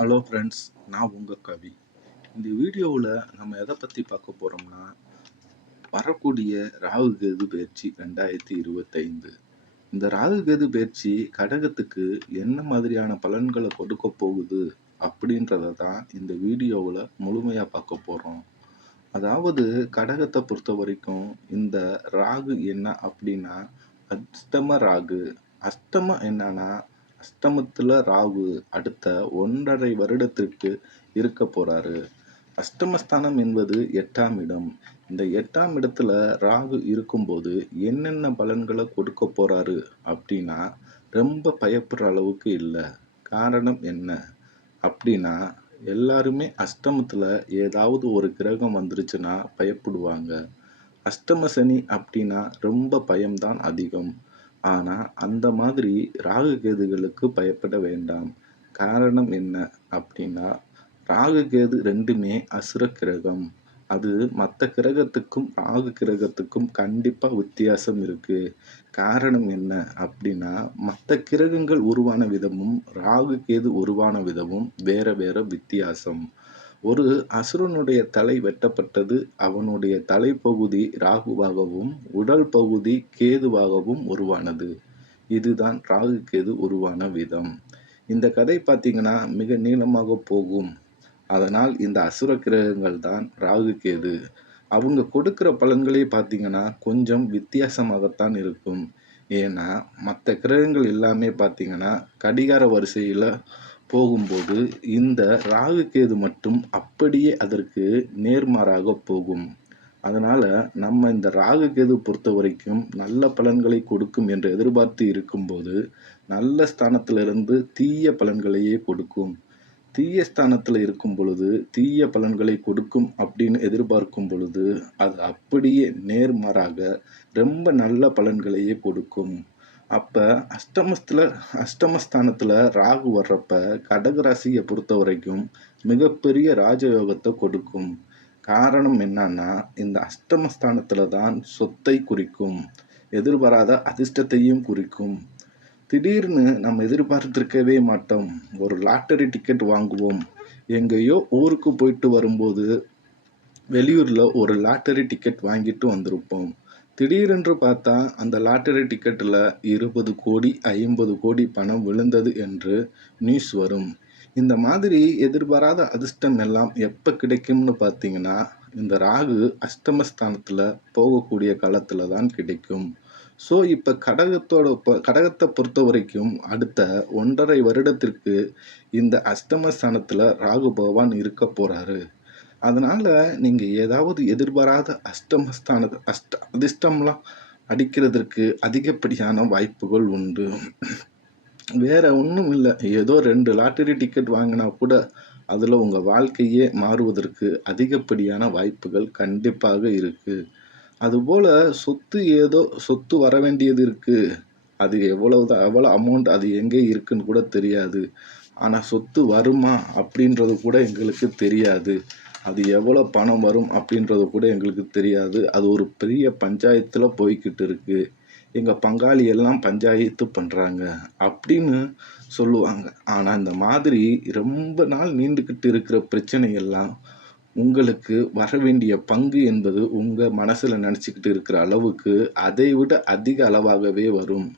Hello friends, நான் உங்கள் கவி. இந்த வீடியோவில் நம்ம எதை பற்றி பார்க்க போகிறோம்னா, வரக்கூடிய ராகு கேது பயிற்சி 2025. இந்த ராகு கேது பயிற்சி கடகத்துக்கு என்ன மாதிரியான பலன்களை கொடுக்க போகுது அப்படின்றத தான் இந்த வீடியோவில் முழுமையாக பார்க்க போகிறோம். அதாவது கடகத்தை பொறுத்த வரைக்கும் இந்த ராகு என்ன அப்படின்னா அஷ்டம ராகு. அஷ்டமம் என்னன்னா, அஷ்டமத்துல ராகு அடுத்த 1.5 வருடத்திற்கு இருக்க போறாரு. அஷ்டமஸ்தானம் என்பது 8ஆம் இடம். இந்த 8ஆம் இடத்துல ராகு இருக்கும்போது என்னென்ன பலன்களை கொடுக்க போறாரு அப்படின்னா, ரொம்ப பயப்படுற அளவுக்கு இல்லை. காரணம் என்ன அப்படின்னா, எல்லாருமே அஷ்டமத்துல ஏதாவது ஒரு கிரகம் வந்துருச்சுன்னா பயப்படுவாங்க. அஷ்டம சனி அப்படின்னா ரொம்ப பயம்தான் அதிகம். ஆனா அந்த மாதிரி ராகு கேதுகளுக்கு பயப்பட வேண்டாம். காரணம் என்ன அப்படின்னா, ராகு கேது 2மே அசுர கிரகம். அது மற்ற கிரகத்துக்கும் ராகு கிரகத்துக்கும் கண்டிப்பா வித்தியாசம் இருக்கு. காரணம் என்ன அப்படின்னா, மற்ற கிரகங்கள் உருவான விதமும் ராகு கேது உருவான விதமும் வேற வேற வித்தியாசம். ஒரு அசுரனுடைய தலை வெட்டப்பட்டது, அவனுடைய தலைப்பகுதி ராகுவாகவும் உடல் பகுதி கேதுவாகவும் உருவானது. இதுதான் ராகு கேது உருவான விதம். இந்த கதை பார்த்தீங்கன்னா மிக நீளமாக போகும். அதனால் இந்த அசுர கிரகங்கள் தான் ராகு கேது. அவங்க கொடுக்கிற பலன்களே பார்த்தீங்கன்னா கொஞ்சம் வித்தியாசமாகத்தான் இருக்கும். ஏன்னா மற்ற கிரகங்கள் எல்லாமே பார்த்தீங்கன்னா கடிகார வரிசையில் போகும்போது இந்த ராகு கேது மட்டும் அப்படியே அதற்கு நேர்மாறாக போகும். அதனால நம்ம இந்த ராகு கேது பொறுத்த வரைக்கும் நல்ல பலன்களை கொடுக்கும் என்று எதிர்பார்த்து இருக்கும்போது நல்ல ஸ்தானத்திலிருந்து தீய பலன்களையே கொடுக்கும். தீய ஸ்தானத்துல இருக்கும் பொழுது தீய பலன்களை கொடுக்கும் அப்படின்னு எதிர்பார்க்கும் பொழுது அது அப்படியே நேர்மாறாக ரொம்ப நல்ல பலன்களையே கொடுக்கும். அப்ப அஷ்டமஸ்தானத்துல ராகு வர்றப்ப கடகராசியை பொறுத்த வரைக்கும் மிகப்பெரிய ராஜயோகத்தை கொடுக்கும். காரணம் என்னன்னா, இந்த அஷ்டமஸ்தானத்துல தான் சொத்தை குறிக்கும், எதிர்பாராத அதிர்ஷ்டத்தையும் குறிக்கும். திடீர்னு நம்ம எதிர்பார்த்திருக்கவே மாட்டோம். ஒரு லாட்டரி டிக்கெட் வாங்குவோம். எங்கேயோ ஊருக்கு போயிட்டு வரும்போது வெளியூர்ல ஒரு லாட்டரி டிக்கெட் வாங்கிட்டு வந்திருப்போம். திடீரென்று பார்த்தா அந்த லாட்டரி டிக்கெட்டில் 20 கோடி 50 கோடி பணம் விழுந்தது என்று நியூஸ் வரும். இந்த மாதிரி எதிர்பாராத அதிர்ஷ்டம் எல்லாம் எப்போ கிடைக்கும்னு பார்த்தீங்கன்னா, இந்த ராகு அஷ்டமஸ்தானத்தில் போகக்கூடிய காலத்தில் தான் கிடைக்கும். ஸோ இப்போ கடகத்தை பொறுத்த வரைக்கும் அடுத்த 1.5 வருடத்திற்கு இந்த அஷ்டமஸ்தானத்தில் ராகு பகவான் இருக்க போகிறாரு. அதனால நீங்க ஏதாவது எதிர்பாராத அதிர்ஷ்டம்லாம் அடிக்கிறதற்கு அதிகப்படியான வாய்ப்புகள் உண்டு. வேற ஒன்றும் இல்லை. ஏதோ 2 லாட்டரி டிக்கெட் வாங்கினா கூட அதுல உங்க வாழ்க்கையே மாறுவதற்கு அதிகப்படியான வாய்ப்புகள் கண்டிப்பாக இருக்கு. அதுபோல சொத்து வர வேண்டியது இருக்கு. அது எவ்வளோ அமௌண்ட் அது எங்கே இருக்குன்னு கூட தெரியாது. ஆனா சொத்து வருமா அப்படின்றது கூட எங்களுக்கு தெரியாது. அது எவ்வளோ பணம் வரும் அப்படின்றது கூட எங்களுக்கு தெரியாது. அது ஒரு பெரிய பஞ்சாயத்துல போய்க்கிட்டு இருக்கு. எங்க பங்காளி எல்லாம் பஞ்சாயத்து பண்றாங்க அப்படின்னு சொல்லுவாங்க. ஆனா இந்த மாதிரி ரொம்ப நாள் நீண்டுகிட்டு இருக்கிற பிரச்சனை எல்லாம் உங்களுக்கு வர வேண்டிய பங்கு என்பது உங்க மனசுல நினைச்சுக்கிட்டு இருக்கிற அளவுக்கு அதை விட அதிக அளவாகவே வரும்.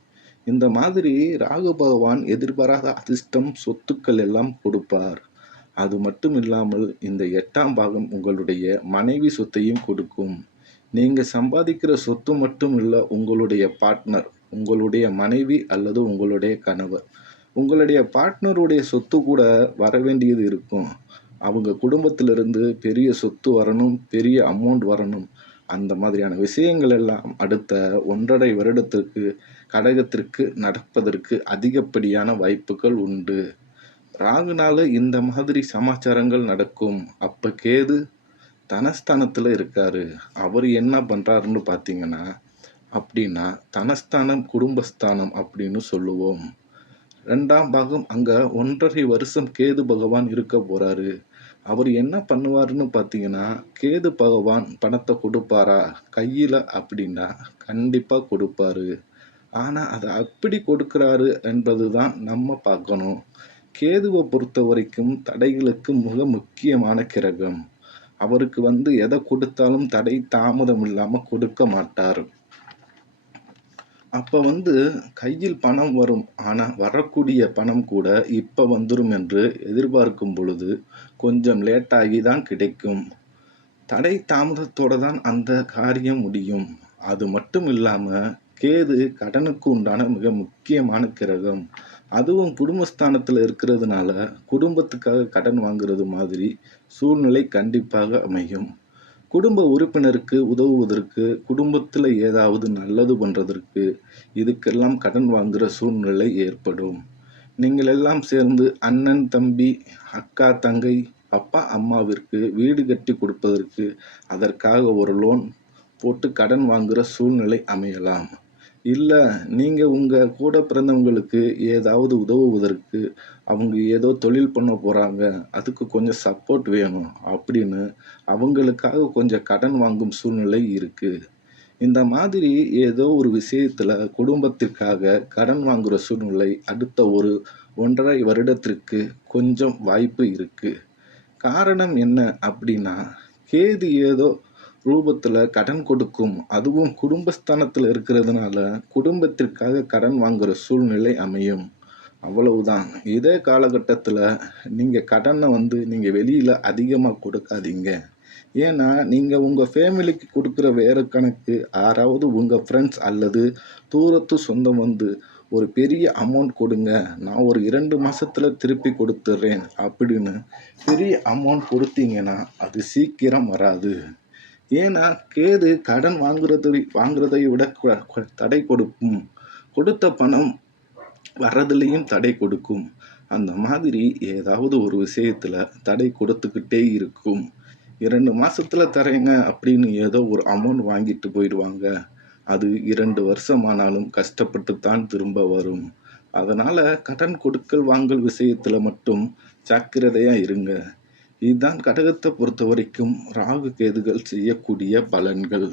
இந்த மாதிரி ராகு பகவான் எதிர்பாராத அதிர்ஷ்டம் சொத்துக்கள் எல்லாம் கொடுப்பார். அது மட்டும் இல்லாமல் இந்த 8ஆம் பாகம் உங்களுடைய மனைவி சொத்தையும் கொடுக்கும். நீங்க சம்பாதிக்கிற சொத்து மட்டும் இல்ல, உங்களுடைய பார்ட்னர், உங்களுடைய மனைவி அல்லது உங்களுடைய கணவர், உங்களுடைய பார்ட்னருடைய சொத்து கூட வர வேண்டியது இருக்கும். அவங்க குடும்பத்திலிருந்து பெரிய சொத்து வரணும், பெரிய அமௌண்ட் வரணும். அந்த மாதிரியான விஷயங்கள் எல்லாம் அடுத்த 1.5 வருடத்திற்கு கடகத்திற்கு நடப்பதற்கு அதிகப்படியான வாய்ப்புகள் உண்டு. ராகுனால இந்த மாதிரி சமாச்சாரங்கள் நடக்கும். அப்ப கேது தனஸ்தானத்துல இருக்காரு. அவர் என்ன பண்றாருன்னு பார்த்தீங்கன்னா, அப்படின்னா தனஸ்தானம் குடும்பஸ்தானம் அப்படின்னு சொல்லுவோம். 2ஆம் பாகம் அங்க 1.5 வருஷம் கேது பகவான் இருக்க போறாரு. அவர் என்ன பண்ணுவாருன்னு பார்த்தீங்கன்னா, கேது பகவான் பணத்தை கொடுப்பாரா கையில அப்படின்னா கண்டிப்பா கொடுப்பாரு. ஆனா அதை அப்படி கொடுக்கிறாரு என்பதுதான் நம்ம பார்க்கணும். கேதுவை பொறுத்தவரைக்கும் தடைகளுக்கு மிக முக்கியமான கிரகம். அவருக்கு எதை கொடுத்தாலும் தடை தாமதம் இல்லாம கொடுக்க மாட்டார். அப்ப கையில் பணம் வரும். ஆனா வரக்கூடிய பணம் கூட இப்ப வந்துரும் என்று எதிர்பார்க்கும் பொழுது கொஞ்சம் லேட் ஆகி தான் கிடைக்கும். தடை தாமதத்தோட தான் அந்த காரியம் முடியும். அது மட்டும் இல்லாம கேது கடனுக்கு உண்டான மிக முக்கியமான கிரகம். அதுவும் குடும்பஸ்தானத்துல இருக்கிறதுனால குடும்பத்துக்காக கடன் வாங்குறது மாதிரி சூழ்நிலை கண்டிப்பாக அமையும். குடும்ப உறுப்பினருக்கு உதவுவதற்கு, குடும்பத்துல ஏதாவது நல்லது பண்றதற்கு, இதுக்கெல்லாம் கடன் வாங்குற சூழ்நிலை ஏற்படும். நீங்கள் எல்லாம் சேர்ந்து அண்ணன், தம்பி, அக்கா, தங்கை, அப்பா, அம்மாவிற்கு வீடு கட்டி கொடுப்பதற்கு, அதற்காக ஒரு லோன் போட்டு கடன் வாங்குற சூழ்நிலை அமையலாம். இல்ல, நீங்க உங்க கூட பிறந்தவங்களுக்கு ஏதாவது உதவுவதற்கு, அவங்க ஏதோ தொழில் பண்ண போறாங்க, அதுக்கு கொஞ்சம் சப்போர்ட் வேணும் அப்படின்னு அவங்களுக்காக கொஞ்சம் கடன் வாங்கும் சூழ்நிலை இருக்கு. இந்த மாதிரி ஏதோ ஒரு விஷயத்துல குடும்பத்திற்காக கடன் வாங்குற சூழ்நிலை அடுத்த ஒரு 1 1/2 வருடத்திற்கு கொஞ்சம் வாய்ப்பு இருக்கு. காரணம் என்ன அப்படின்னா, கேது ஏதோ ரூபத்துல கடன் கொடுக்கும். அதுவும் குடும்பஸ்தானத்துல இருக்கிறதுனால குடும்பத்திற்காக கடன் வாங்குற சூழ்நிலை அமையும். அவ்வளவுதான். இதே காலகட்டத்துல நீங்க கடன நீங்க வெளியில அதிகமா கொடுக்காதீங்க. ஏன்னா, நீங்க உங்க ஃபேமிலிக்கு குடுக்குற வேற கணக்கு, யாராவது உங்க ஃப்ரெண்ட்ஸ் அல்லது தூரத்து சொந்தம் ஒரு பெரிய அமௌண்ட் கொடுங்க, நான் ஒரு 2 மாசத்துல திருப்பி கொடுத்துர்றேன் அப்படின்னு பெரிய அமௌண்ட் கொடுத்தீங்கன்னா, அது சீக்கிரம் வராது. ஏன்னா, கேது கடன் வாங்குறதை விட தடை கொடுக்கும். கொடுத்த பணம் வர்றதுலயும் தடை கொடுக்கும். அந்த மாதிரி ஏதாவது ஒரு விஷயத்துல தடை கொடுத்துக்கிட்டே இருக்கும். 2 மாசத்துல தர்றேங்க அப்படின்னு ஏதோ ஒரு அமௌண்ட் வாங்கிட்டு போயிடுவாங்க. அது 2 வருஷமானாலும் கஷ்டப்பட்டு தான் திரும்ப வரும். அதனால கடன் கொடுக்கல் வாங்கல் விஷயத்துல மட்டும் ஜாக்கிரதையா இருங்க. இதுதான் கடகத்தை பொறுத்தவரைக்கும் ராகு கேதுகள் செய்யக்கூடிய பலன்கள்.